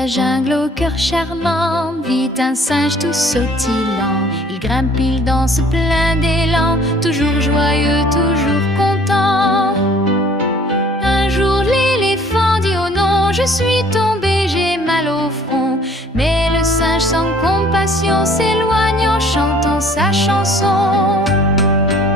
la jungle au cœur charmant vit un singe tout sautillant. Il grimpe, il danse plein d'élan, toujours joyeux, toujours content. Un jour l'éléphant dit oh non, je suis tombé, j'ai mal au front. Mais le singe sans compassion s'éloigne en chantant sa chanson.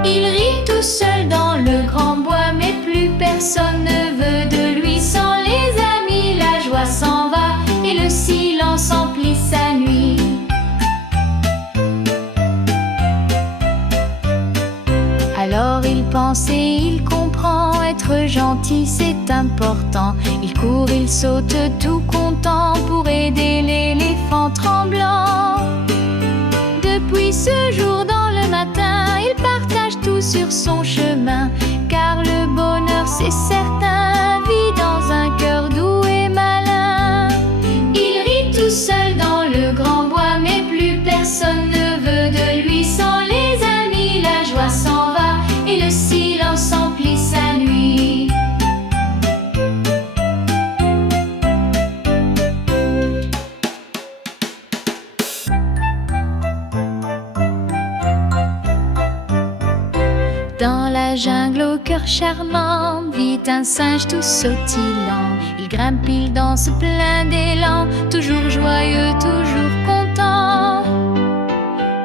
Il rit tout seul dans le grand bois, mais plus personne ne veut de lui. Sans les amis, la joie s'en va et le silence emplit sa nuit. Alors il pense et il comprend, être gentil c'est important. Il court, il saute tout content pour aider l'éléphant tremblant. Depuis ce jour dans le matin, il partage tout sur son chemin. Car le bonheur c'est certain, vit dans un cœur doux et malin. Il rit tout seul dans le grand bois, mais plus personne ne veut de lui. Sans les amis, la joie s'en va et le silence emplit sa nuit. Dans la jungle au cœur charmant vit un singe tout sautillant. Il grimpe, il danse plein d'élan, toujours joyeux, toujours content.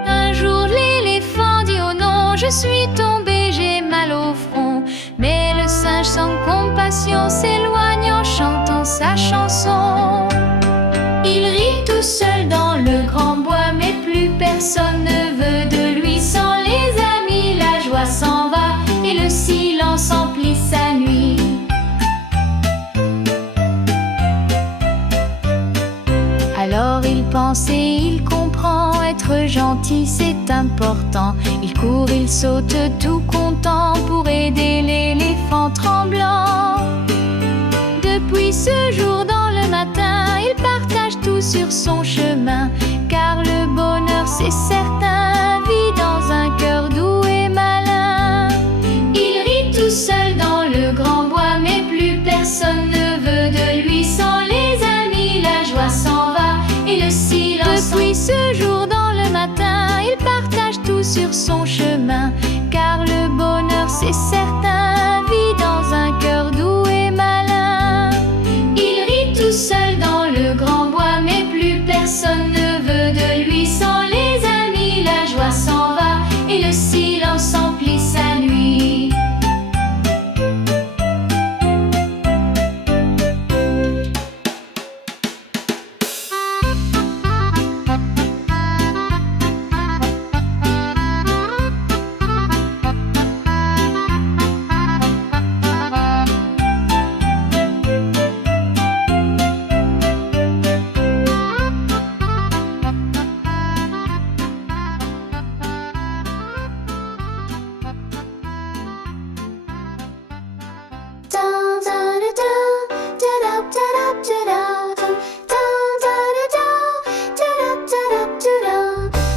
Un jour l'éléphant dit oh non, je suis tombé, j'ai mal au front. Mais le singe sans compassion s'éloigne en chantant sa chanson. Il rit tout seul dans le grand bois, mais plus personne ne veut de lui. Sans les amis, la joie s'en va et le silence emplit sa nuit. Alors il pense et il comprend, être gentil c'est important. Il court, il saute tout content pour aider l'éléphant tremblant. Depuis ce jour dans le matin, il partage tout sur son chemin. Car le bonheur c'est certain, vit dans un cœur doux et malin. Il rit tout seul dans le grand bois, mais plus personne ne veut de lui. Sans les amis, la joie s'en va et le silence. Depuis ce jour dans le matin, il partage tout sur son chemin. Car le bonheur c'est certain, vit dans un cœur doux et malin. Il rit tout seul dans le grand bois, mais plus personne ne veut de lui. Sans les amis, la joie s'en va et le silence emplit sa nuit.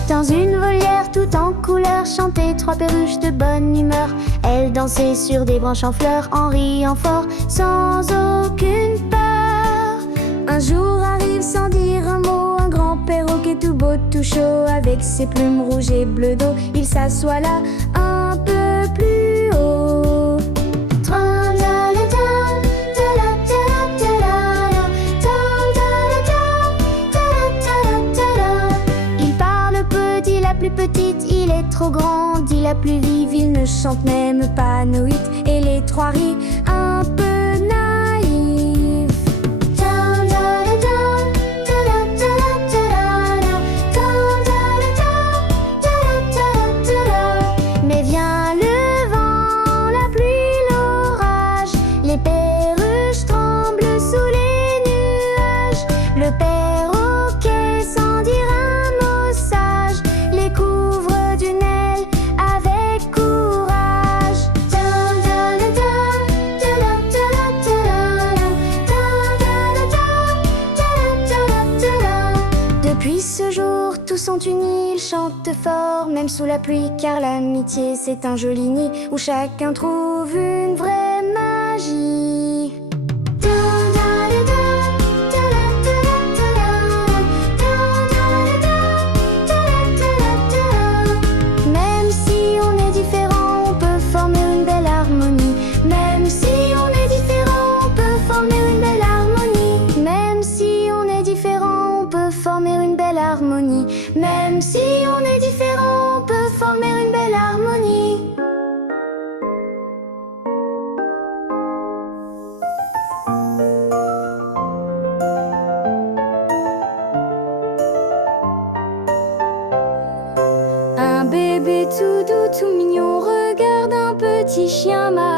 Dans une volière tout en couleurs, chantaient trois perruches de bonne humeur. Elles dansaient sur des branches en fleurs, en riant fort, sans aucune peur. Un jour arrive sans dire un mot un grand perroquet tout beau, tout chaud, avec ses plumes rouges et bleues d'eau. Il s'assoit là, un peu plus haut. Il parle peu, dit la plus petite, il est trop grand, dit la plus vive, il ne chante même pas nos hits. Et les trois rient, un peu naïfs. Mais vient le vent, la pluie, l'orage, les perruches tremblent sous les nuages. Le perroquet, sans dire un mot sage, les couvre d'une aile avec courage. Depuis ce jour, tous sont unis, ils chantent fort, même sous la pluie, car l'amitié c'est un joli nid où chacun trouve une vraie magie.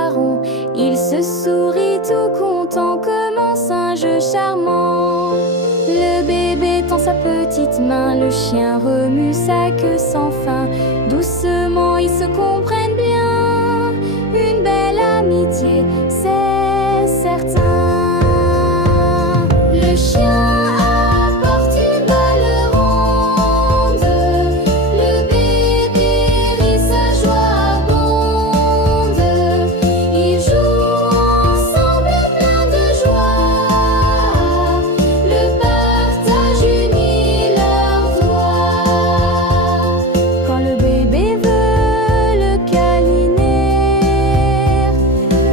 larron. Il se sourit tout content comme un singe charmant. Le bébé tend sa petite main, le chien remue sa queue sans fin. Doucement ils se comprennent bien, une belle amitié, c'est certain. Le chien apporte une balle ronde, le bébé rit, sa joie abonde. Ils jouent ensemble plein de joie, le partage unit leurs doigts. Quand le bébé veut le câliner,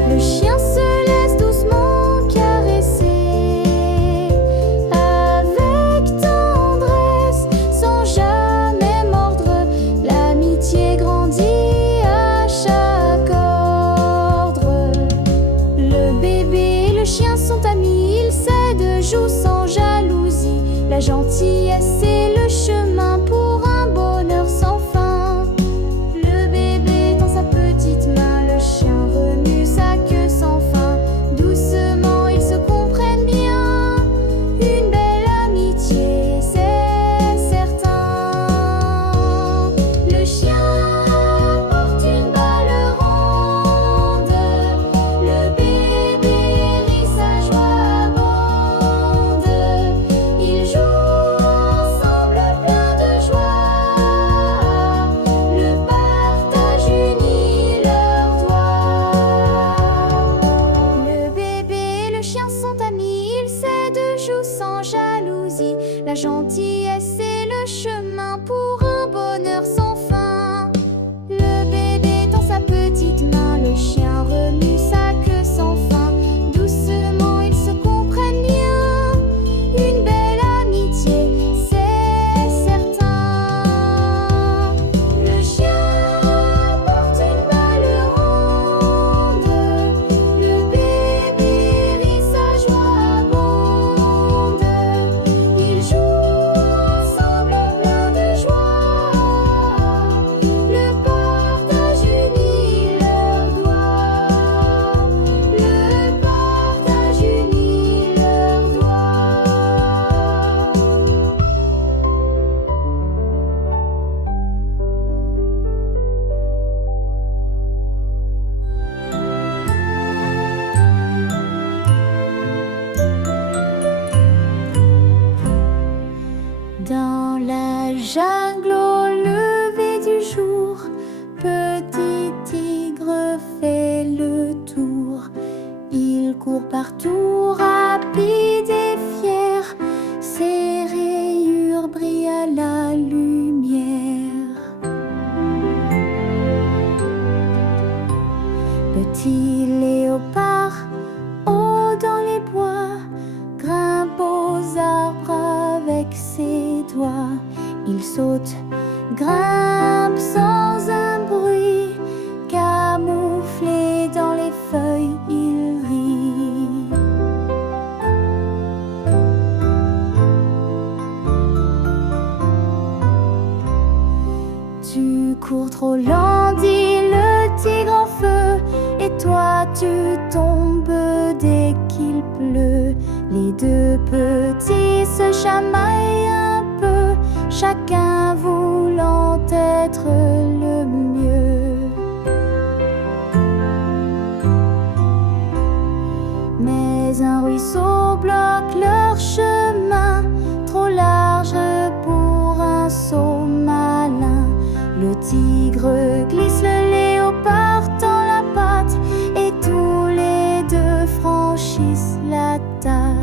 le chien se laisse doucement caresser. Avec tendresse, sans jamais mordre, l'amitié grandit à chaque ordre. Le bébé et le chien sont amis, ils s'aident, jouent sans jalousie. La gentillesse est le chemin pour un bonheur sans fin. Le bébé tend sa petite main, le chien remue sa queue sans fin. Doucement ils se comprennent bien, une belle amitié, c'est certain. Le chien porte une balle ronde, le bébé rit, sa joie abonde. Ils jouent ensemble plein de joie, le partage unit leurs doigts. Le bébé et le chien sont amis, ils s'aident, jouent sans jalousie. La gentillesse est le chemin pour un bonheur sans fin. Le bébé tend sa petite main, le chien remue sa queue sans fin. Doucement ils se comprennent bien, une belle amitié, c'est certain. Le chien porte une balle ronde, le bébé rit, sa joie abonde. Ils jouent ensemble plein de joie, le partage unit leurs doigts, le partage unit leurs doigts. Dans la jungle au lever du jour, petit tigre fait le tour. Il court partout, rapide et fier. Ses rayures brillent à la lumière. Petit léopard, haut dans les bois, grimpe aux arbres avec ses doigts. Il saute, grimpe sans un bruit, camouflé dans les feuilles, il rit. Tu cours trop lent, dit le tigre en feu, et toi tu tombes dès qu'il pleut. Les deux petits se chamaillent un peu, chacun voulant être le mieux. Mais un ruisseau bloque leur chemin, trop large pour un saut malin. Le tigre glisse, le léopard tend la patte, et tous les deux franchissent l'attaque.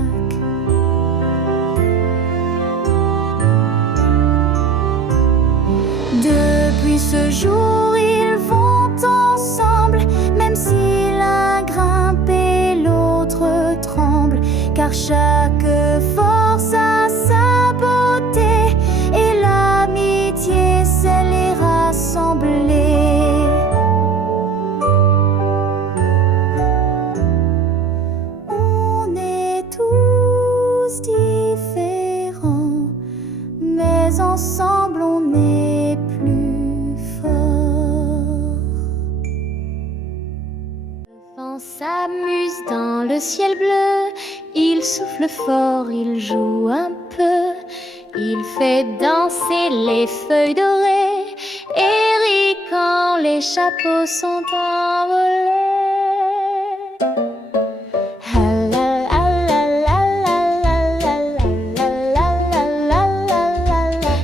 Depuis ce jour, ils vont ensemble, même si l'un grimpe et l'autre tremble, car chaque fois enfant s'amuse dans le ciel bleu. Il souffle fort, il joue un peu. Il fait danser les feuilles dorées et rit quand les chapeaux sont envolés.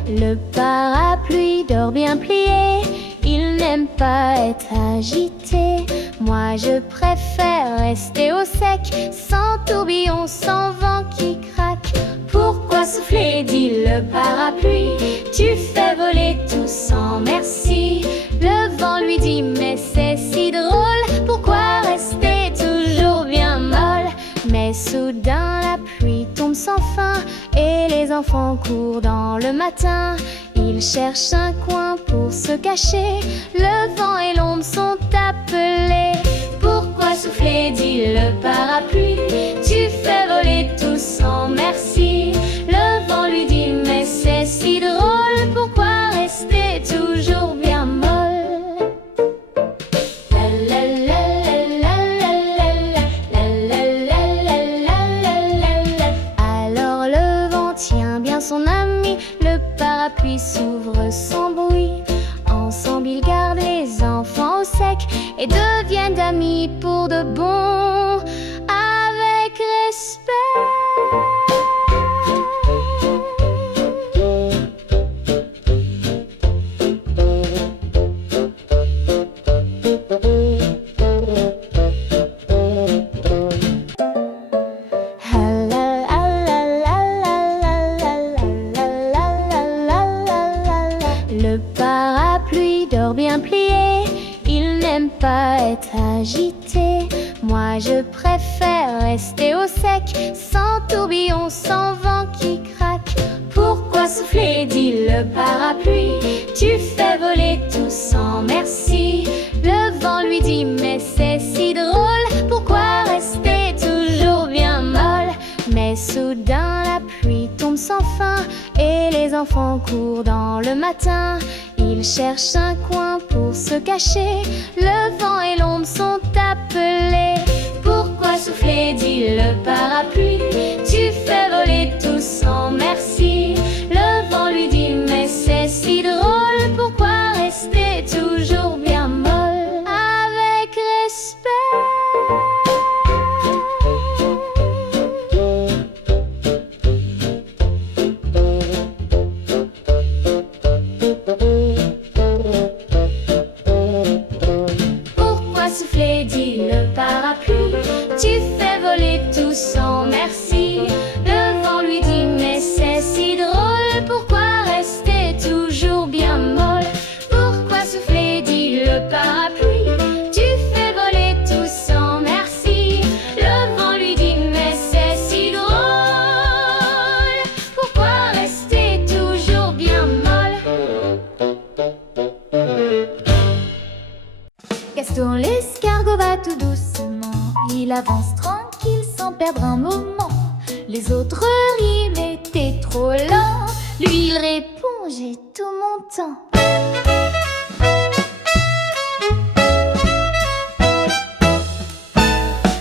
Le parapluie dort bien plié, il n'aime pas être agité. Moi je préfère rester au sec, sans tourbillon, sans vent qui craque. Pourquoi souffler, dit le parapluie? Tu fais voler tout sans merci. Le vent lui dit, mais c'est si drôle, pourquoi rester toujours bien molle? Mais soudain la pluie tombe sans fin et les enfants courent dans le matin. Ils cherchent un coin pour se cacher, le vent et l'ombre sont appelés. Pourquoi souffler, dit le parapluie? Tu fais voler tout sans merci. Le vent lui dit, mais c'est si drôle, pourquoi rester toujours bien molle? Alors le vent tient bien son ami, le parapluie s'ouvre sans bruit. Ensemble ils gardent les enfants au sec et deviennent amis pour de bon, avec respect. Le parapluie dort bien plié, il n'aime pas être agité. Moi je préfère rester au sec, sans tourbillon, sans vent qui craque. Pourquoi souffler, dit le parapluie? Tu fais voler tout sans merci. Le vent lui dit, mais c'est si drôle, pourquoi rester toujours bien molle? Mais soudain la pluie tombe sans fin et les enfants courent dans le matin. Ils cherchent un coin pour se cacher, le vent et l'ombre sont appelés. Pourquoi souffler, dit le parapluie? Tu fais voler tout sans merci. Le vent lui dit, mais c'est si drôle, pourquoi rester toujours bien molle? Avec respect. Pourquoi souffler, dit le parapluie? Tu fais voler tout sans merci. Le vent lui dit, mais c'est si drôle, pourquoi rester toujours bien molle? Pourquoi souffler, dit le parapluie? Tu fais voler tout sans merci. Le vent lui dit, mais c'est si drôle, pourquoi rester toujours bien molle? Gaston l'escargot va tout doucement, il avance tranquille sans perdre un moment. Les autres rient, mais t'es trop lent. Lui il répond, j'ai tout mon temps.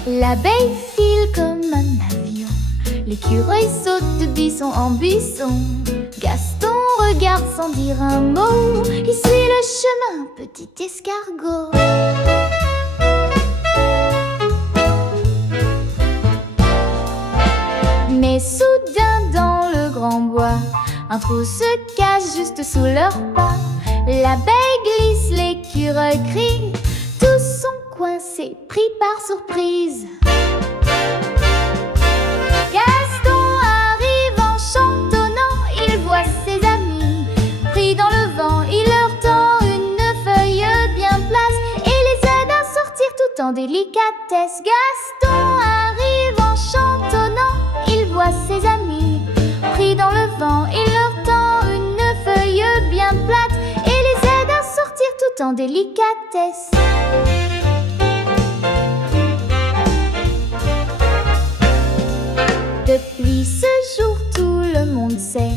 L'abeille file comme un avion, l'écureuil saute de buisson en buisson. Gaston regarde sans dire un mot, il suit le chemin, petit escargot. Mais soudain dans le grand bois, un trou se cache juste sous leurs pas. L'abeille glisse, l'écureuil crie, tous sont coincés, pris par surprise. Gaston arrive en chantonnant, il voit ses amis pris dans le vent. Il leur tend une feuille bien place et les aide à sortir tout en délicatesse. Gaston arrive en chantonnant, il voit ses amis pris dans le vent. Il leur tend une feuille bien plate et les aide à sortir tout en délicatesse. Depuis ce jour, tout le monde sait,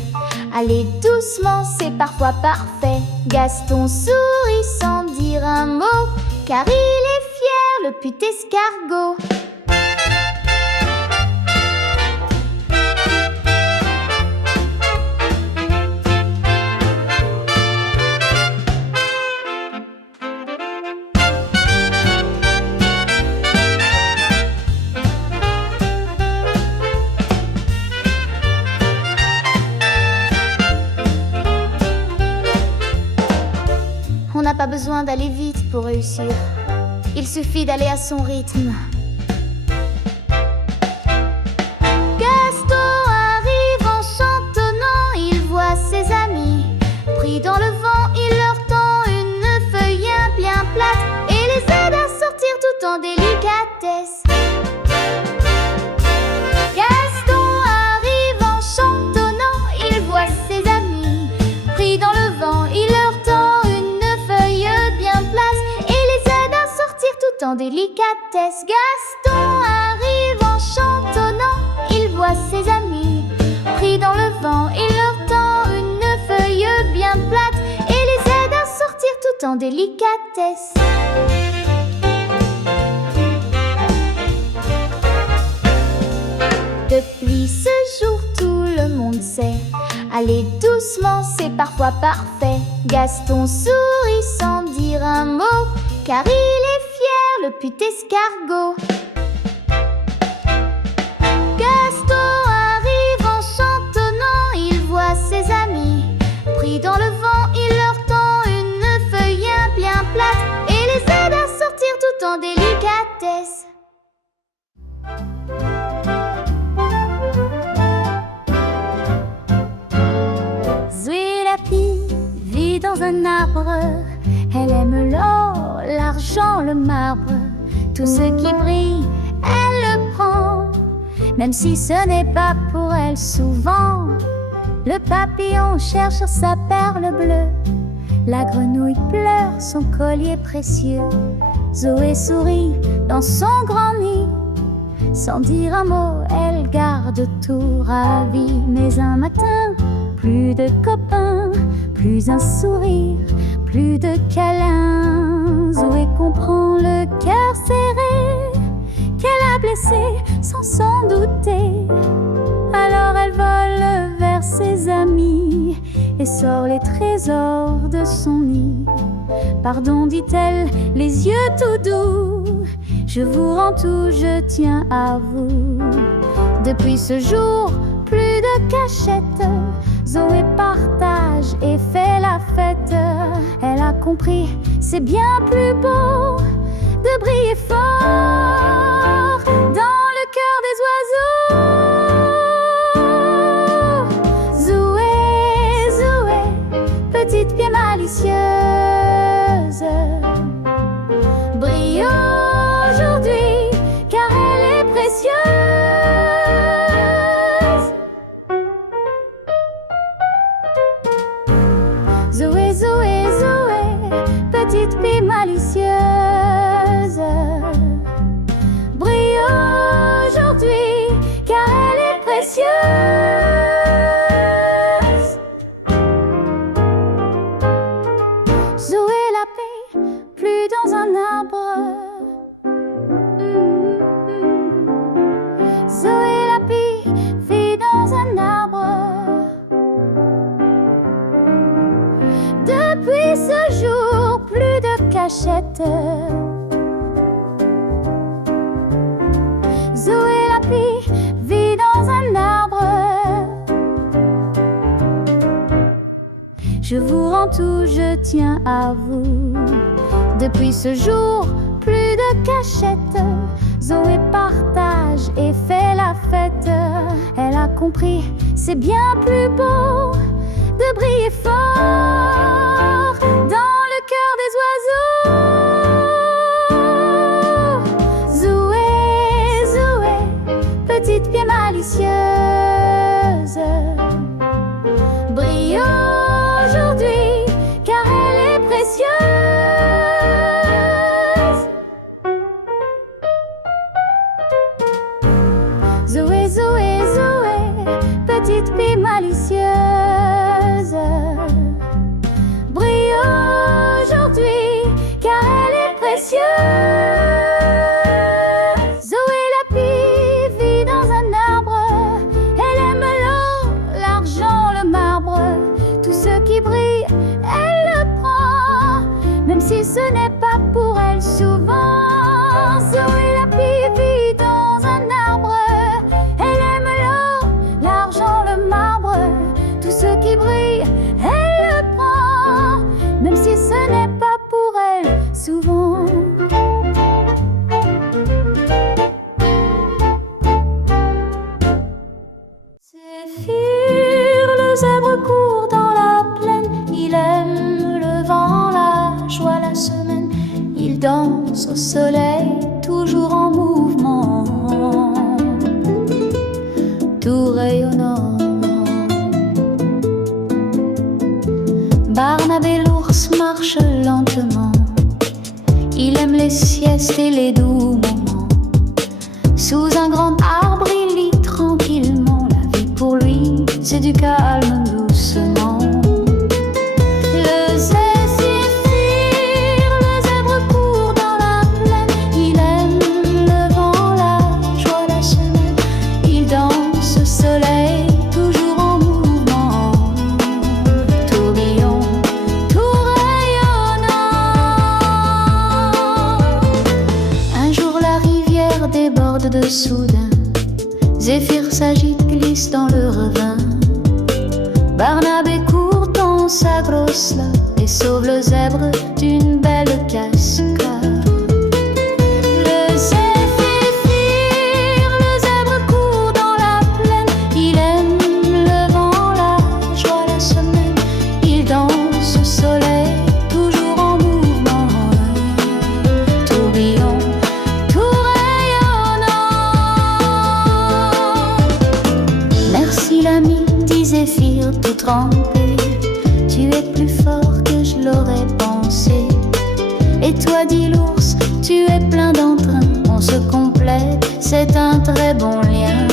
aller doucement, c'est parfois parfait. Gaston sourit sans dire un mot, car il est fier, le petit escargot. On n'a pas besoin d'aller vite pour réussir. Il suffit d'aller à son rythme. Gaston arrive en chantonnant, il voit ses amis. Pris dans le vent, il leur tend une feuille bien plate et les aide à sortir tout en délicatesse. Gaston arrive en chantonnant, il voit ses amis. Pris dans le vent, il leur tend une feuille bien plate et les aide à sortir tout en délicatesse. Gaston arrive en chantonnant, il voit ses amis. Pris dans le vent, il leur tend une feuille bien plate et les aide à sortir tout en délicatesse. Depuis ce jour, tout le monde sait, aller doucement, c'est parfois parfait. Gaston sourit sans dire un mot, car il est fier, le petit escargot. Gaston arrive en chantonnant, il voit ses amis. Pris dans le vent, il leur tend une feuille bien plate et les aide à sortir tout en délicatesse. Zoé la pie vit dans un arbre. Elle aime l'or, l'argent, le marbre. Tout ce qui brille, elle le prend, même si ce n'est pas pour elle souvent. Le papillon cherche sa perle bleue, la grenouille pleure son collier précieux. Zoé sourit dans son grand nid, sans dire un mot, elle garde tout ravie. Mais un matin, plus de copains, plus un sourire, plus de câlins. Zoé comprend le cœur serré qu'elle a blessé sans s'en douter. Alors elle vole vers ses amis et sort les trésors de son nid. Pardon, dit-elle, les yeux tout doux, je vous rends tout, je tiens à vous. Depuis ce jour, plus de cachette, Zoé partage et fait la fête. Elle a compris, c'est bien plus beau de briller fort dans le cœur des oiseaux. Zoé, Zoé, petite pied malicieuse, brille aujourd'hui car elle est précieuse. Zoé, Zoé, Zoé, petite pie malicieuse, brille aujourd'hui car elle est précieuse. Zoé la pie, plus dans un arbre. Zoé la pie, vit dans un arbre. Depuis ce jour, plus de cachette. Zoé la pie vit dans un arbre. Je vous rends tout, je tiens à vous. Depuis ce jour, plus de cachette. Zoé partage et fait la fête. Elle a compris, c'est bien plus beau de briller fort dans le cœur des oiseaux. Zoé, Zoé, petite pied malicieuse, brille aujourd'hui car elle est précieuse. Zoé, Zoé, Zoé, petite pie malicieuse, brille aujourd'hui car elle est précieuse. sieste et les doux moments. Sous un grand arbre, il lit tranquillement. La vie pour lui, c'est du calme doucement. Le zéphyr, le zèbre court dans la plaine. Il aime le vent, la joie, la semaine. Il danse au soleil, toujours en mouvement. Tourbillon, tout rayonnant. Un jour la rivière déborde de soudain. Zéphyr s'agite, glisse dans le ravin. Barnabé court dans sa grosse latte et sauve le zèbre d'une belle cascade. Le zéphyr, le zèbre court dans la plaine. Il aime le vent, la joie, la semaine. Il danse au soleil, toujours en mouvement. Tourbillon, tout rayonnant. Merci l'ami, dit Zéphyr tout trempé. Tu es plus fort que je l'aurais pensé. Et toi, dit l'ours, tu es plein d'entrain. On se complète, c'est un très bon lien.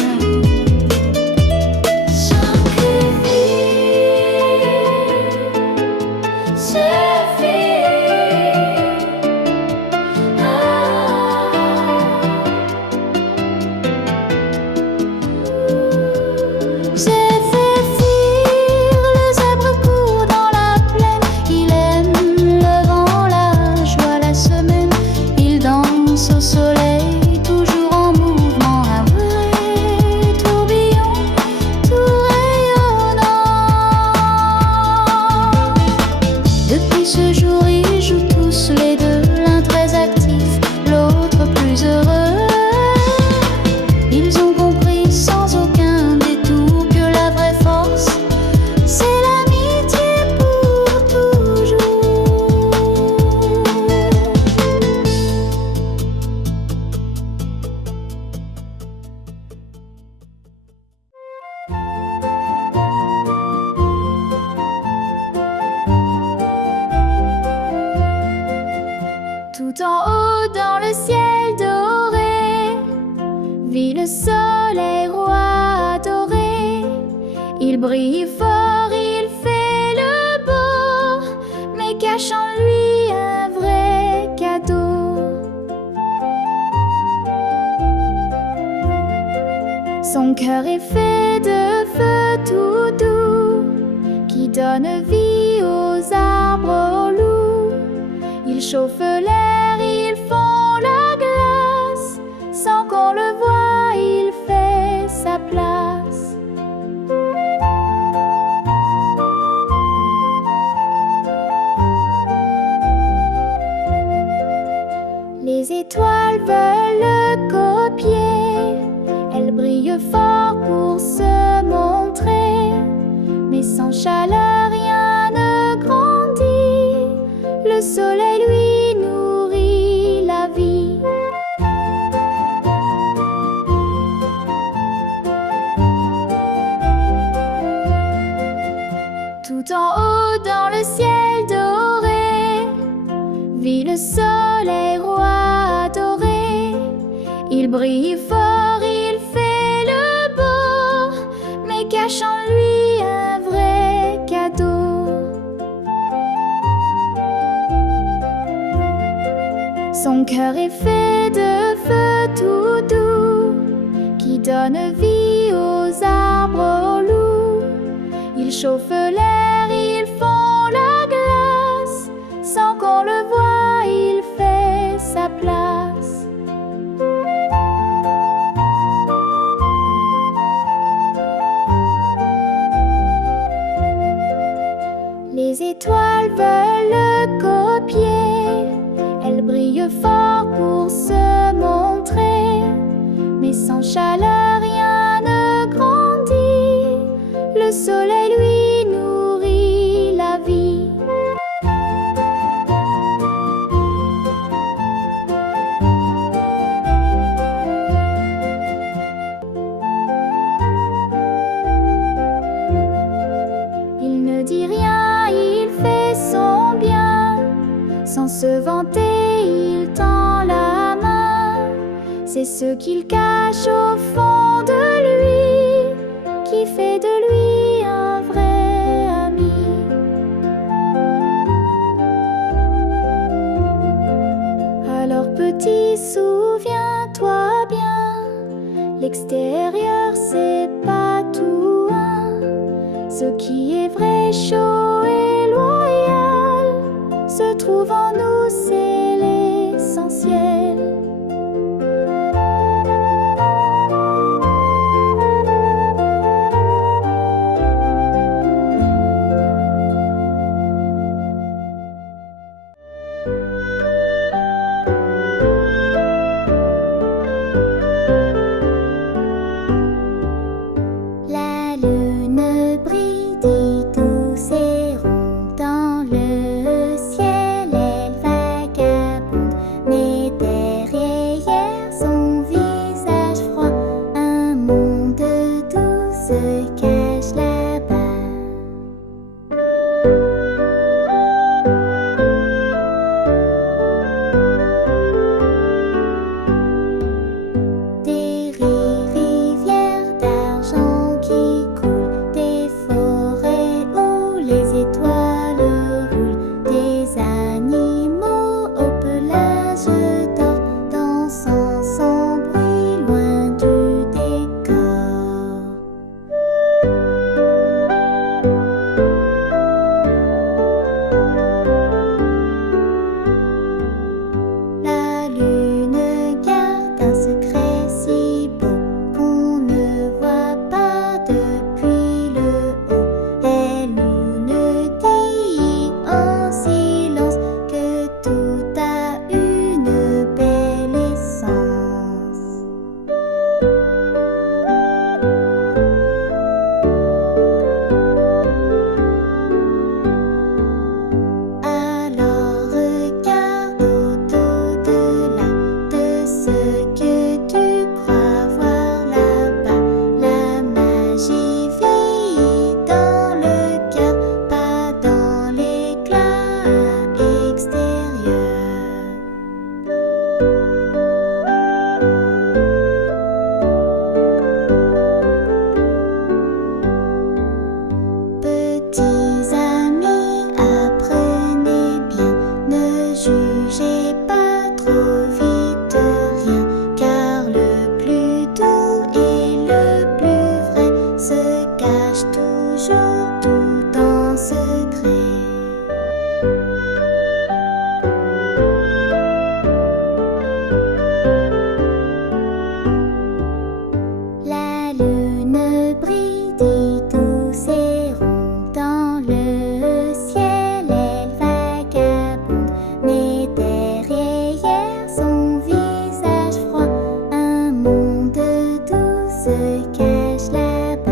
Au soleil, toujours en mouvement, un vrai tourbillon, tout rayonnant. Depuis ce jour, ils jouent tous les deux, l'un très actif, l'autre plus heureux. Ils ont compris sans aucun détour que la vraie force, c'est l'amitié pour toujours. Tout en haut dans le ciel doré vit le soleil roi adoré. Il brille fort, il fait le beau, mais cache en lui un vrai cadeau. Son cœur est fait de feu tout doux qui donne vie aux arbres, aux loups. Il chauffe l'air, ils font la glace. Sans qu'on le voie, il fait sa place. Les étoiles veulent le copier. Elles brillent fort pour se montrer. Mais sans chaleur, rien ne grandit. Le soleil, lui, nourrit la vie. Tout en haut dans le ciel doré vit le soleil roi adoré. Il brille fort, il fait le beau, mais cache en lui un vrai cadeau. Son cœur est fait de feu tout doux qui donne vie aux arbres, aux loups. Il chauffe l'air, ils font la glace. Sans qu'on le voie, il fait sa place. Les étoiles veulent le copier. Elles brillent fort pour se montrer. Mais sans chaleur, rien ne grandit. Le soleil, lui, nourrit ce qu'il cache au fond de lui, qui fait de lui un vrai ami. Alors petit, souviens-toi bien, l'extérieur c'est pas tout, hein. Ce qui est vrai, chaud et loyal se trouve en nous, c'est l'essentiel. La lune brille, dit douce et ronde dans le ciel, elle vagabonde, mais derrière son visage froid, un monde doux se cache là-bas. Des rivières d'argent qui coulent, des forêts où les étoiles roulent, des animaux au pelage d'or, dansant sans bruit loin du décor. La lune garde un secret si beau qu'on ne voit pas depuis le haut. Elle nous dit en silence que tout a une belle essence. Alors regarde au-delà de ce que tu crois voir là-bas. La magie vit dans le cœur, pas dans l'éclat extérieur. Petits amis, apprenez bien, ne jugez pas trop vite rien, car le plus doux et le plus vrai se cache toujours tout en secret. La lune brille, dit douce et ronde dans le ciel, elle vagabonde, mais derrière son visage froid, un monde doux se cache là-bas.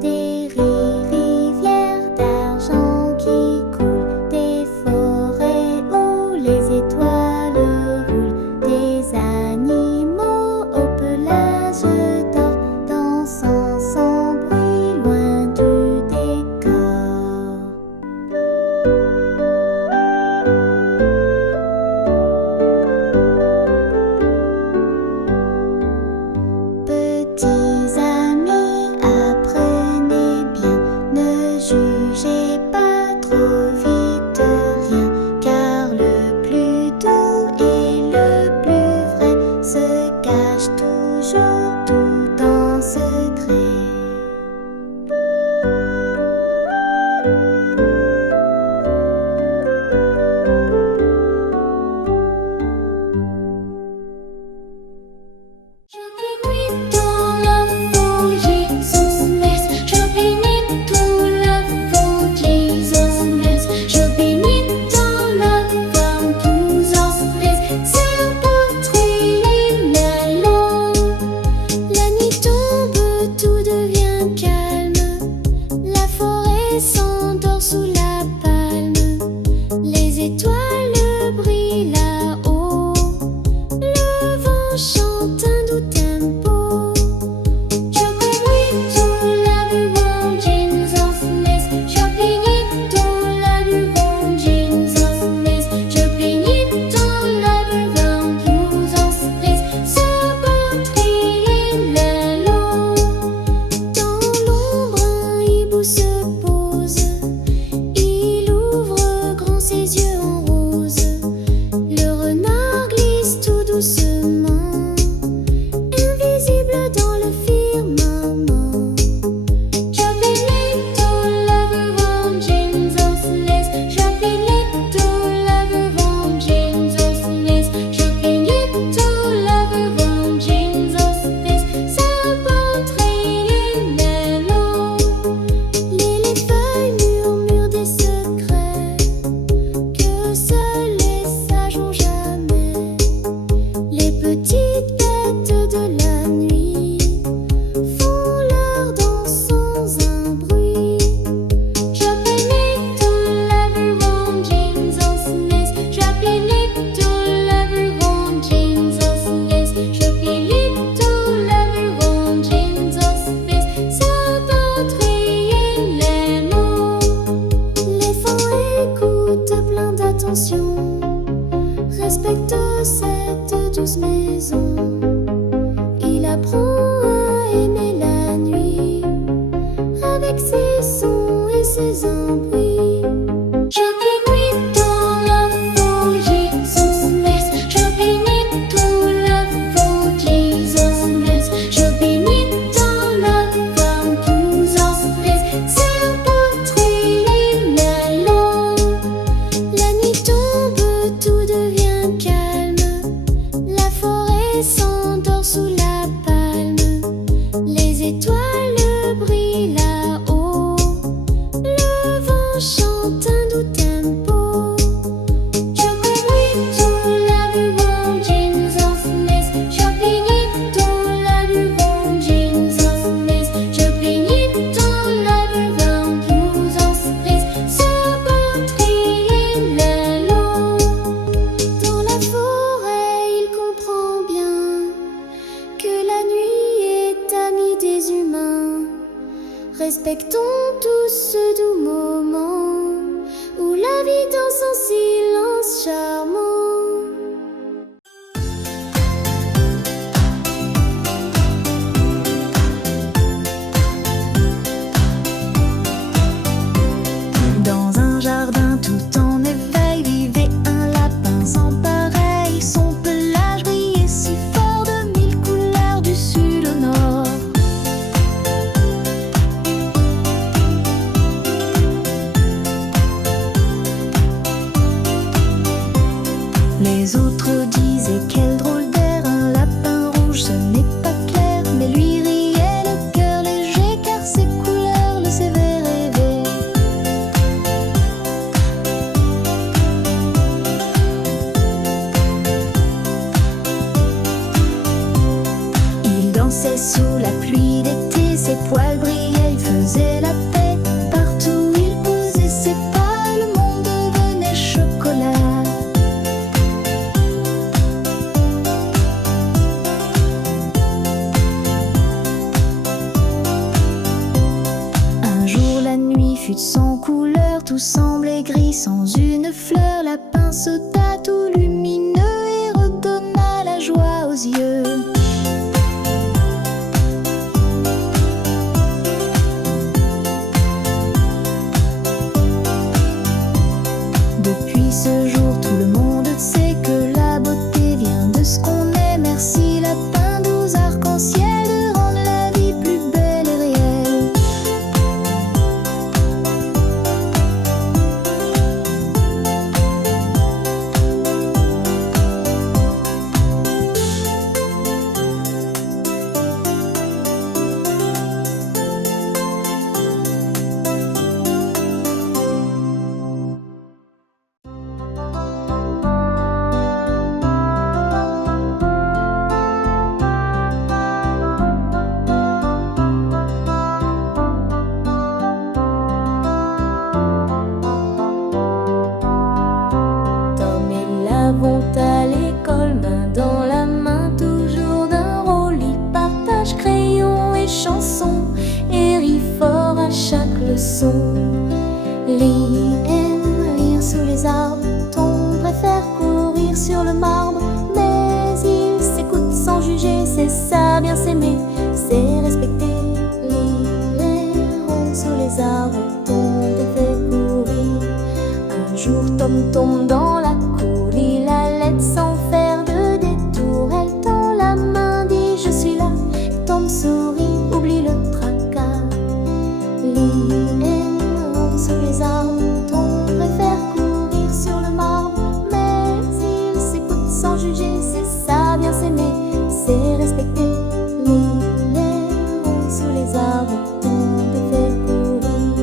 Des rivières d'argent qui coulent, des forêts où les étoiles roulent, des animaux au pelage d'or, dansant sans bruit loin du décor. Petits amis, apprenez bien, ne jugez pas trop vite rien, car le plus doux et le plus vrai se cache toujours tout en secret. ses sons et ses embrouilles. Je bénis dans la foule Jesus Mess. Je bénis tout la foule Jesus Mess. Je bénis dans la femme tous en stress. C'est pour trier la langue. La nuit tombe, tout devient calme. La forêt s'endort sous la palme. Les étoiles brillent là-haut. Le vent chante un doux tempo. Je bénis tout la vue Jesus Mess. Je bénis tout la vue Jesus Mess. Je bénis tout la vue tous en stress. C'est pour trier la langue. Dans la forêt, il comprend bien que la nuit est amie des humains. Respectons tous ce doux moment où la vie dans son silence charmant. Dans un jardin tout en éveil vivait un lapin sans pareil. Son pelage brillait si fort de mille couleurs du sud au nord. Les autres disaient quel drôle d'air, un lapin rouge, ce n'est pas clair. Mais lui riait le cœur léger car ses couleurs le faisaient rêver. Il dansait sous la pluie d'été, ses poils brillaient, il faisait la paix. Partout où il posait ses pas, le monde devenait chocolat. Un jour la nuit fut sans couleur, tout semblait gris sans une fleur. Lapin sauta tout lumineux et redonna la joie aux yeux. Depuis ce jour, tout le monde sait que la beauté vient de ce qu'on est. Merci lapin doux arc-en-ciel de rendre la vie plus belle et réelle. Tom et Ella vont à l'école, main dans la main, toujours d'un rôle. Ils partagent crayons et chansons et rient fort à chaque leçon. Lee aime lire sous les arbres, Tom préfère courir sur le marbre. Mais il s'écoute sans juger, c'est ça bien s'aimer, c'est respecter. Lee errant sous les arbres, Tom préfère courir. Un jour Tom tombe dans la cour, il allait sans faire de détour. Elle tend la main, dit je suis là. Tom sourit, oublie le tracas. Lee errant sous les arbres, Tom préfère courir sur le marbre. Mais il s'écoute sans juger, c'est ça bien s'aimer, c'est respecter. Lee errant sous les arbres, Tom préfère courir.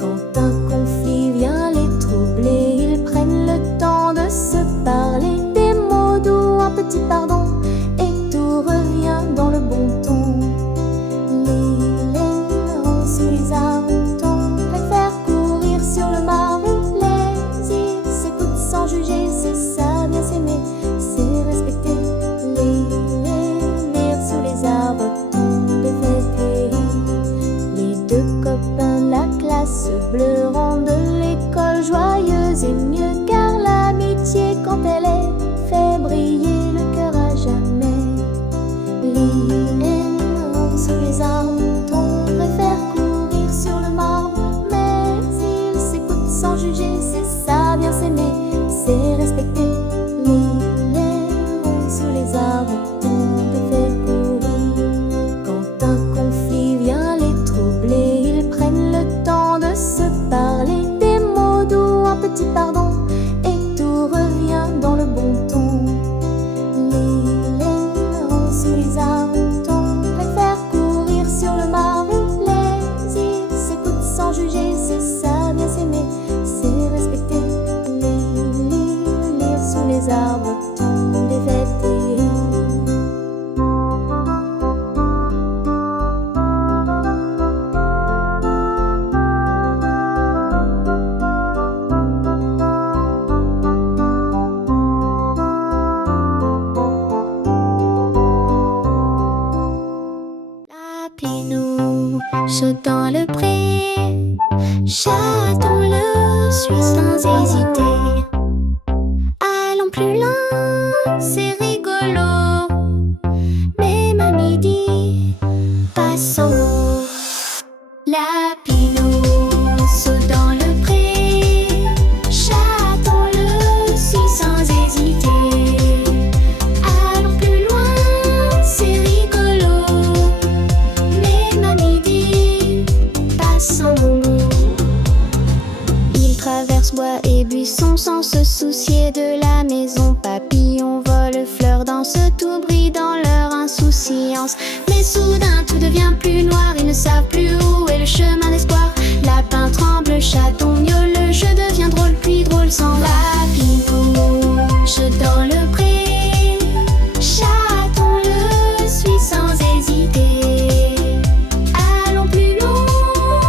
Quand un conflit vient les troubler, ils prennent le temps de se parler. Des mots doux, un petit pardon, et tout revient dans le bon ton. Lee errant sous les arbres, Tom préfère courir sur le marbre. Les îles s'écoutent sans juger, c'est ça bien s'aimer, c'est respecter. Lee errant sous les arbres, Tom préfère périr. Les deux copains de la classe bleue rendent l'école joyeuse et mieux, car l'amitié quand elle est fait briller le cœur à jamais. Lee errant sous les arbres, Tom préfère courir sur le marbre. ça bien s'aimer, c'est respecter. L'hiver sous les arbres tombe et fait courir. Quand un conflit vient les troubler, ils prennent le temps de se parler. Des mots doux, un petit pardon, et tout revient dans le bon ton. L'hiver sous les arbres tombe et faire courir sur le marbre. Les îles s'écoutent sans juger, c'est ça bien s'aimer, c'est respecter. Les sous les arbres tombent et fait courir. Lapinou saute dans le pré, chatons-le, suis sans hésiter. Allons plus loin, c'est rigolo. Même à midi, passons. Lapinou saute dans le pré, chatons-le, suis sans hésiter. Allons plus loin, c'est rigolo. Même à midi, passons. Ils traversent bois et buissons sans se soucier de la maison. Papillons, volent, fleurs dansent, tout brille dans leur insouciance. Mais soudain tout devient plus noir, ils ne savent plus où est le chemin d'espoir. Lapin tremble, chaton miaule, le jeu devient drôle, puis drôle sans. Lapinou chute dans le pré, chaton-le, suis sans hésiter. Allons plus loin,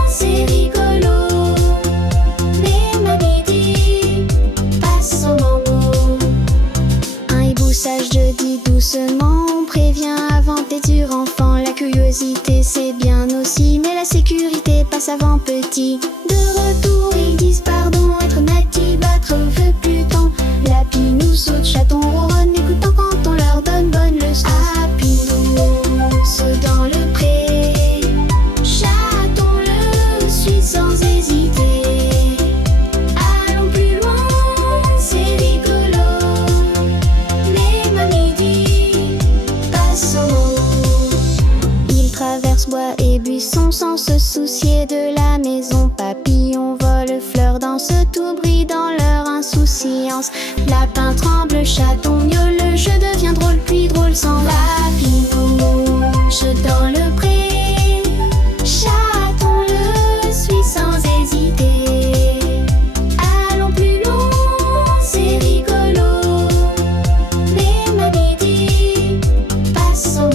c'est rigolo. Même à midi, passons. Un hibou sage dit doucement, on prévient avant tes durs enfants. La curiosité c'est bien aussi, mais la sécurité passe avant petit. De retour ils disent pardon, être natif, battre veut plus tant. Lapinou saute, chaton ronronne, écoutant quand on leur donne bonne leçon. Lapinou saute dans le pré, chaton-le, suis sans hésiter. Allons plus loin, c'est rigolo. Même à midi, passons. Ils traversent bois et buissons sans se soucier de la maison. Papillons, volent, fleurs dansent, tout brille dans leur insouciance. Lapin tremble, chaton miaule, le jeu devient drôle, puis drôle sans. Lapinou chute dans le pré, chaton-le, suis sans hésiter. Allons plus loin, c'est rigolo. Même à midi, passons.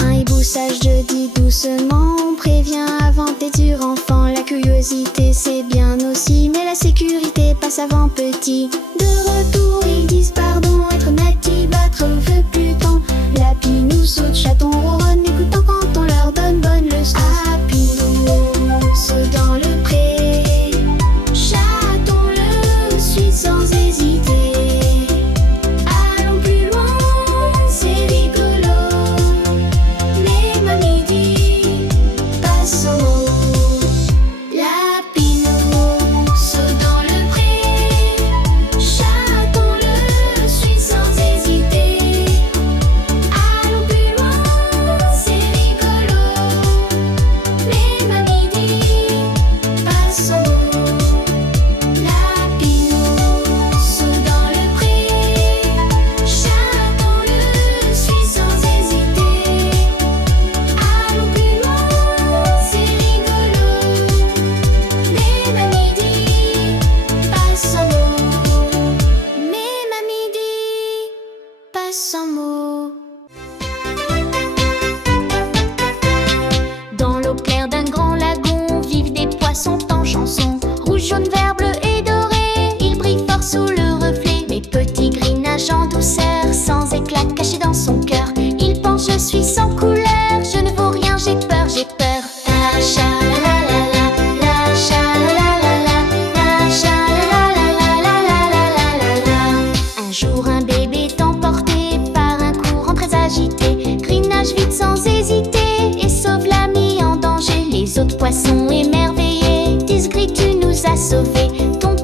Un hibou sage dit doucement, on prévient avant tes durs enfants. La curiosité c'est bien aussi, mais la sécurité passe avant petit. De retour ils disent pardon, être natif, battre veut plus tant. Lapinou saute, chaton ronronne, écoutant quand on leur donne bonne leçon. Lapinou saute dans le pré, chaton-le, suis sans hésiter. Allons plus loin, c'est rigolo. Même à midi, passons. Lapinou saute dans le pré, chaton-le, suis sans hésiter. Allons plus loin, c'est rigolo. Même à midi, passons. Lapinou saute dans le pré, chaton-le, suis sans hésiter. Allons plus loin, c'est rigolo. Même à midi, passons. Même à midi, passons. Dans l'eau claire d'un grand lagon vivent des poissons en chanson. Rouge, jaune, vert, bleu et doré, ils brillent fort sous le reflet. Mes petits gris nagent en douceur, sans éclat caché dans son cœur. Il pense je suis sans couleur, je ne vaux rien, j'ai peur, j'ai peur. La cha la la la la, la cha la la la la, la cha la la la la la la la la. Un jour un bébé est emporté par un courant très agité. Gris nage vite sans hésiter et sauve l'ami en danger. Les autres poissons émerveillés disent Gris, tu nous as sauvés. Ton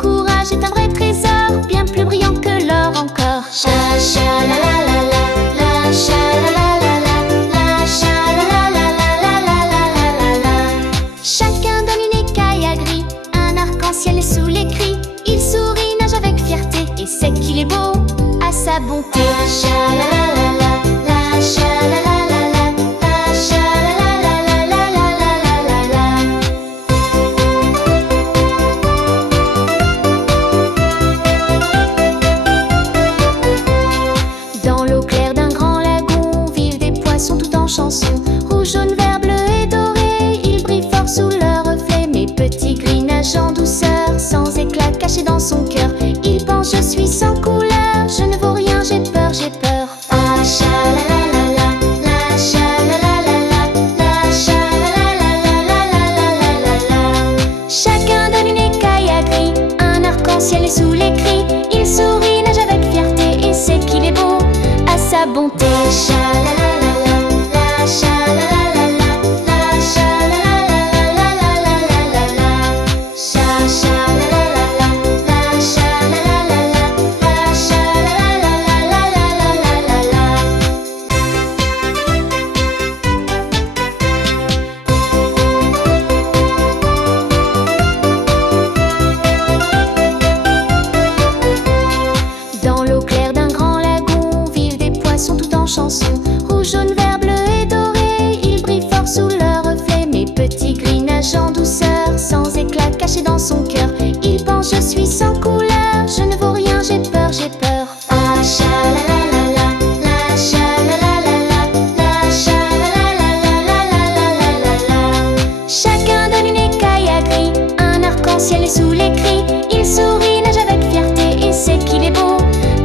arc-en-ciel et sous les cris. Il sourit, nage avec fierté et sait qu'il est beau à sa bonté. La cha-la-la-la-la, la cha-la-la-la-la, la cha-la-la-la-la-la-la-la-la-la. Dans l'eau claire d'un grand lagon vivent des poissons tout en chanson. Rouge, jaune, vert, bleu et doré, ils brillent fort sous leur reflet. Mes petits gris nagent en douceur, sans éclat caché dans son cœur. Il pense je suis sans couleur, je ne vaux rien, j'ai peur, j'ai peur. Ah cha-la-la-la-la, la cha-la-la-la-la, la cha-la-la-la-la-la-la-la-la-la. Chacun donne une écaille à gris, un arc-en-ciel et sous les cris. Il sourit, nage avec fierté et sait qu'il est beau à sa bonté. Cha-la-la-la-la, la cha-la-la-la-la, la cha-la-la-la-la-la-la-la-la-la. Cha-cha-la-la-la-la, la cha-la-la-la-la, la cha-la-la-la-la-la-la-la-la-la. Dans l'eau claire d'un grand lagon vivent des poissons tout en chanson. Rouge, jaune, vert, bleu et doré, ils brillent fort sous leur reflet. Mes petits gris nagent en douceur, sans éclat caché dans son cœur. Il pense je suis sans couleur, je ne vaux rien, j'ai peur, j'ai peur. Ah cha-la-la-la-la, la cha-la-la-la-la, la cha-la-la-la-la-la-la-la-la-la. Chacun donne une écaille à gris, un arc-en-ciel et sous les cris. Il sourit, nage avec fierté et sait qu'il est beau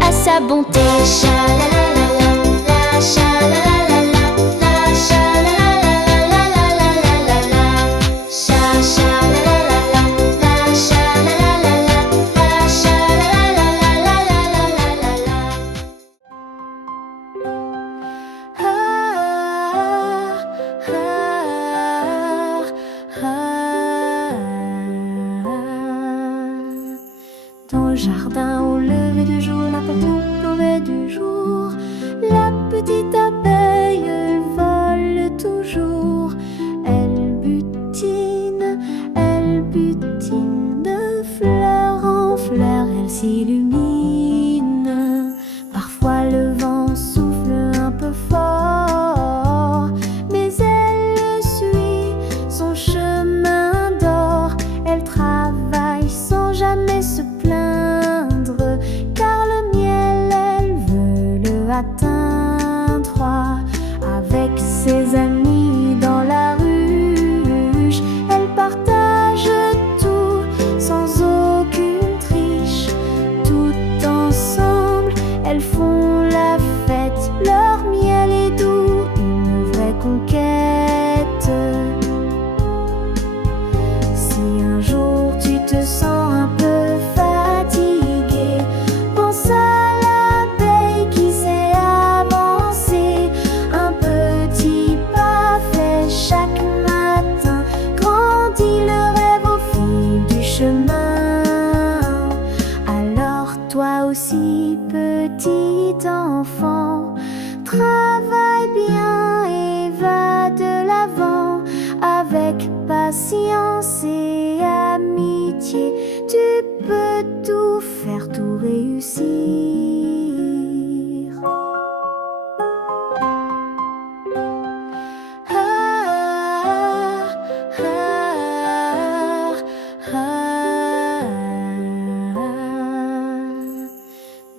à sa bonté. Cha-la-la-la-la, la cha-la-la-la-la, la cha-la-la-la-la-la-la-la-la-la. Cha-cha-la-la-la-la, la cha-la-la-la-la, la cha-la-la-la-la-la-la-la-la-la. Dans le jardin au lever du jour, n'importe où, au lever du jour, la petite abeille vole toujours. Elle butine de fleur en fleur, elle s'illumine. Parfois le vent souffle un peu fort, mais elle suit son chemin d'or. Elle travaille sans jamais se plaindre, car le miel, elle veut le atteindre. Avec ses amis dans la ruche, elle partage tout sans aucune triche. Tout ensemble, elles font la fête, leur miel est doux, une vraie conquête. Si un jour tu te sens un peu fatigué, pense à l'abeille qui sait avancer. Un petit pas fait chaque matin grandit le rêve au fil du chemin. Alors toi aussi, petit enfant, travaille bien et va de l'avant. Avec patience et amitié, tu peux tout faire, tout réussir.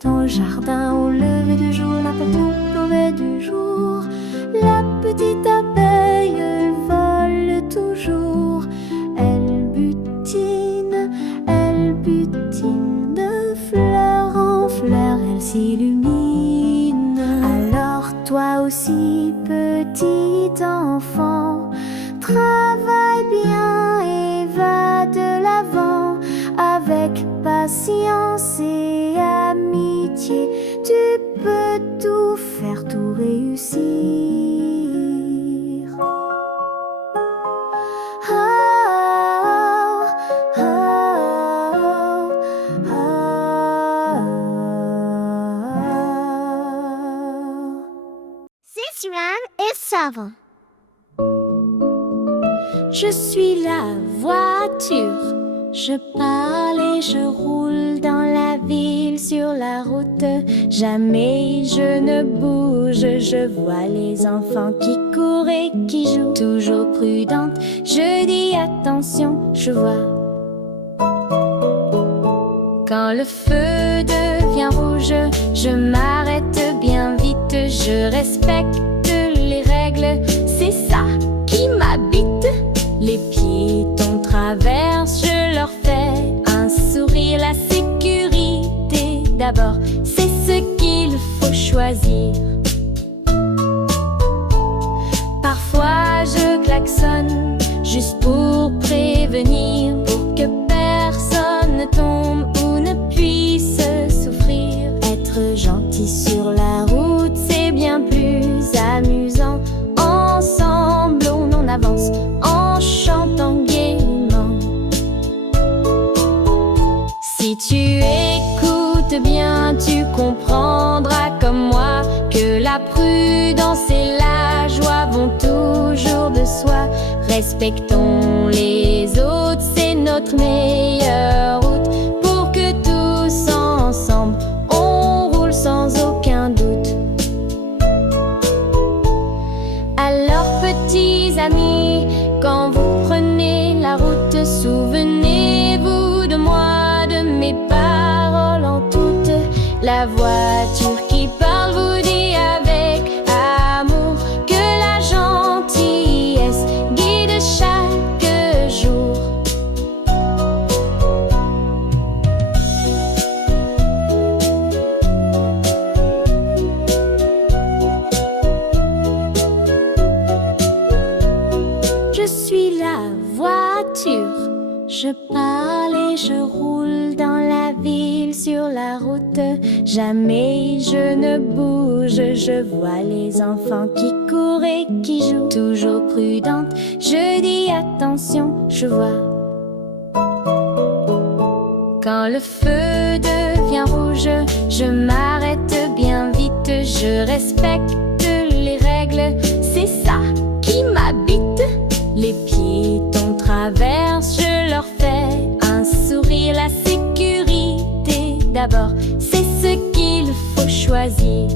Dans le jardin au lever du jour, n'importe où, au lever du jour, la petite abeille vole toujours. Elle butine de fleur en fleur, elle s'illumine. Alors toi aussi, petit enfant, travaille bien et va de l'avant. Avec patience et amitié, tu peux tout faire, tout réussir. Sisran et savant. Je suis la voiture, Je parle et je roule dans la ville sur la route. Jamais je ne bouge, je vois les enfants qui courent et qui jouent. Toujours prudente, je dis attention, je vois. Quand le feu devient rouge, je m'arrête bien vite. Je respecte les règles, c'est ça qui m'habite. Les piétons traversent, je leur fais un sourire. La sécurité d'abord, c'est ce qu'il faut choisir. Parfois je klaxonne, juste pour prévenir, pour que personne ne tombe ou ne puisse souffrir. Être gentil sur la route, c'est bien plus amusant. Ensemble on avance en chantant gaiement. Si tu écoutes bien, tu comprendras comme moi que la prudence et la joie vont toujours de soi. Respectons les autres, c'est notre meilleure route pour que tous ensemble on roule sans aucun doute. Alors petits amis, quand vous prenez la route, souvenez-vous de moi, de mes paroles en toute. La voiture qui parle vous dit avec amour que la gentillesse guide chaque jour. Je suis la voiture, je parle et je roule dans la ville sur la route. Jamais je ne bouge, je vois les enfants qui courent et qui jouent. Toujours prudente, je dis attention, je vois. Quand le feu devient rouge, je m'arrête bien vite. Je respecte les règles, c'est ça qui m'habite. Les piétons traversent, je leur fais un sourire. La sécurité d'abord, c'est ce qu'il faut choisir.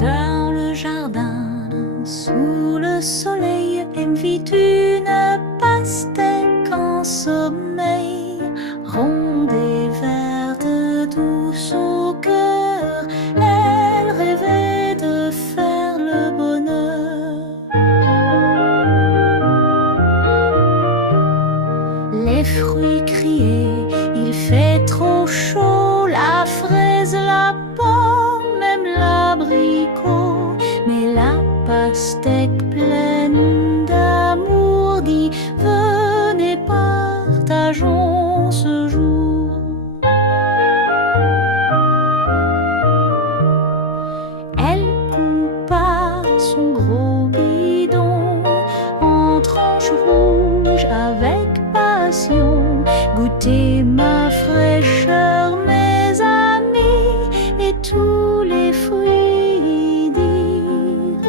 Dans le jardin, sous le soleil, elle me vit une pastèque en sommeil, ronde et verte, douce au cœur. Elle rêvait de faire le bonheur. Les fruits criaient, il fait trop chaud, la fraise, la pomme, même l'abricot. Mais la pastèque pleine d'amour dit: venez, partageons ce jour. Elle coupa son gros bidon en tranches rouges avec passion. Goûtez ma fraîcheur, mes amis, et tous les fruits dirent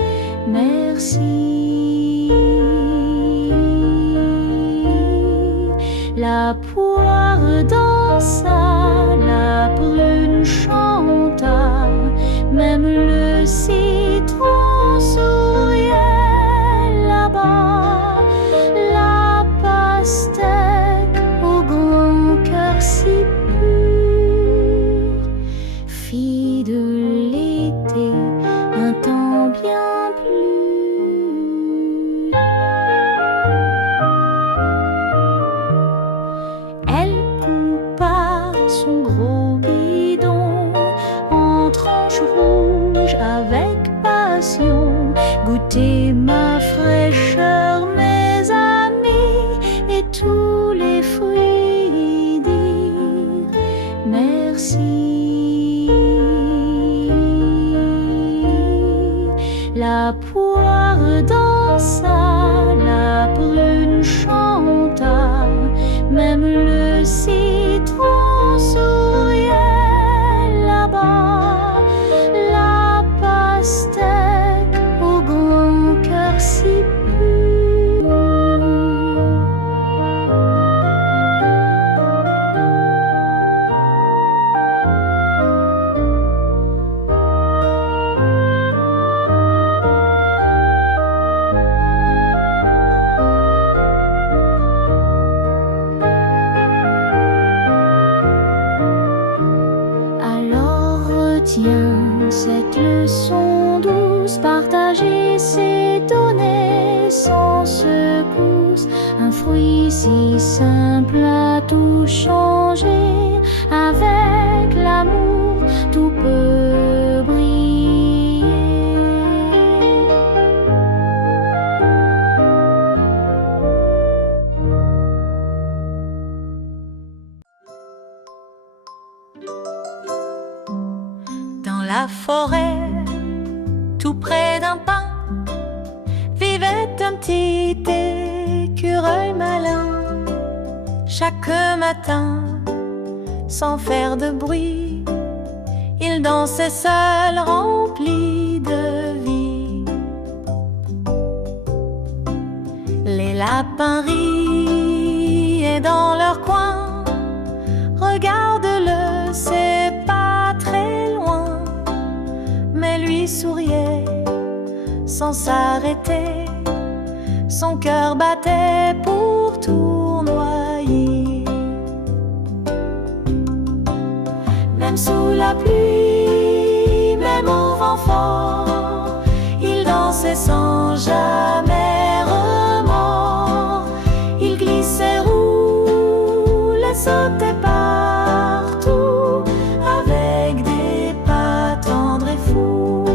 merci. La poire dansa, la prune chanta, même le citron souriait là-bas. La pastèque au grand cœur si pur, fille de l'été, un temps bien plus. Elle coupa son gros bidon en tranches rouges avec vie si simple a tout changé. Avec l'amour, tout peut briller. Dans la forêt, tout près d'un pin, vivait un petit écureuil malin. Chaque matin, sans faire de bruit, il dansait seul, rempli de vie. Les lapins riaient dans leur coin. Regarde-le, c'est pas très loin. Mais lui souriait sans s'arrêter. Son cœur battait pour tournoyer. Même sous la pluie, même au vent fort, il dansait sans jamais remords. Il glissait, roulait, sautait partout, avec des pas tendres et fous.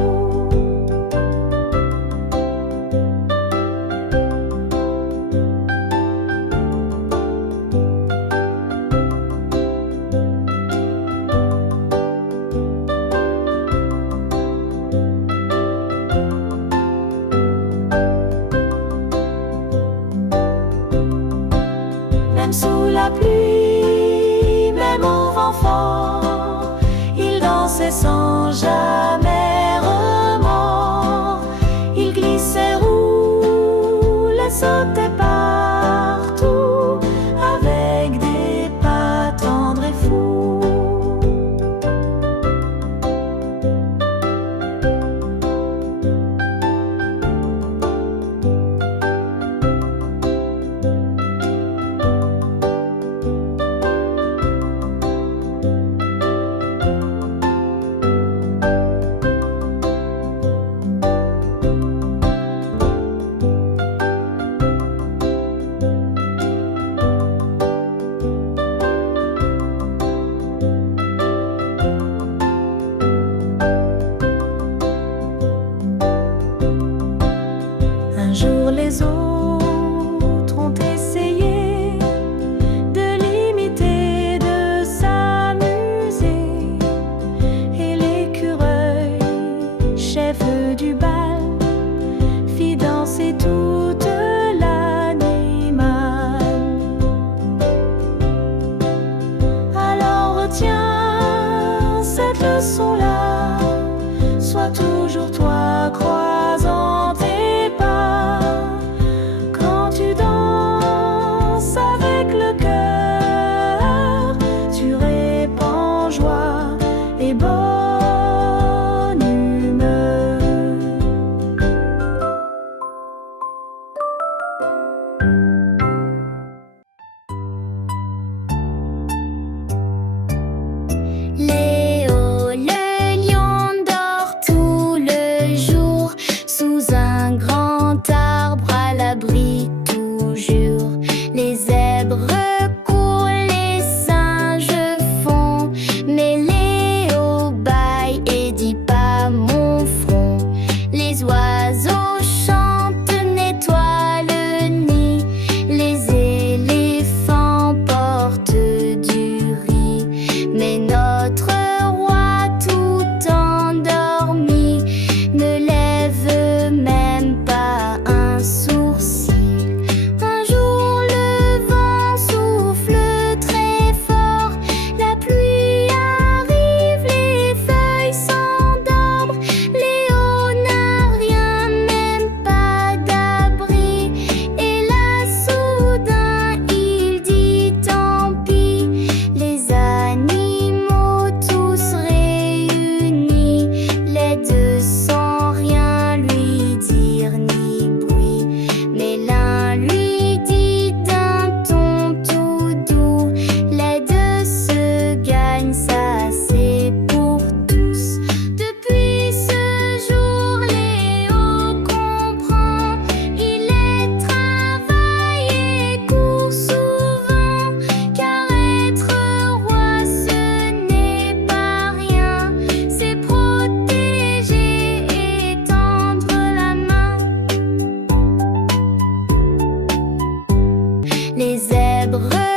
Même sous la pluie, même au vent fort, il dansait sans jamais remords. Il glissait, roulait, sautait partout, avec des pas tendres et fous. Les zèbres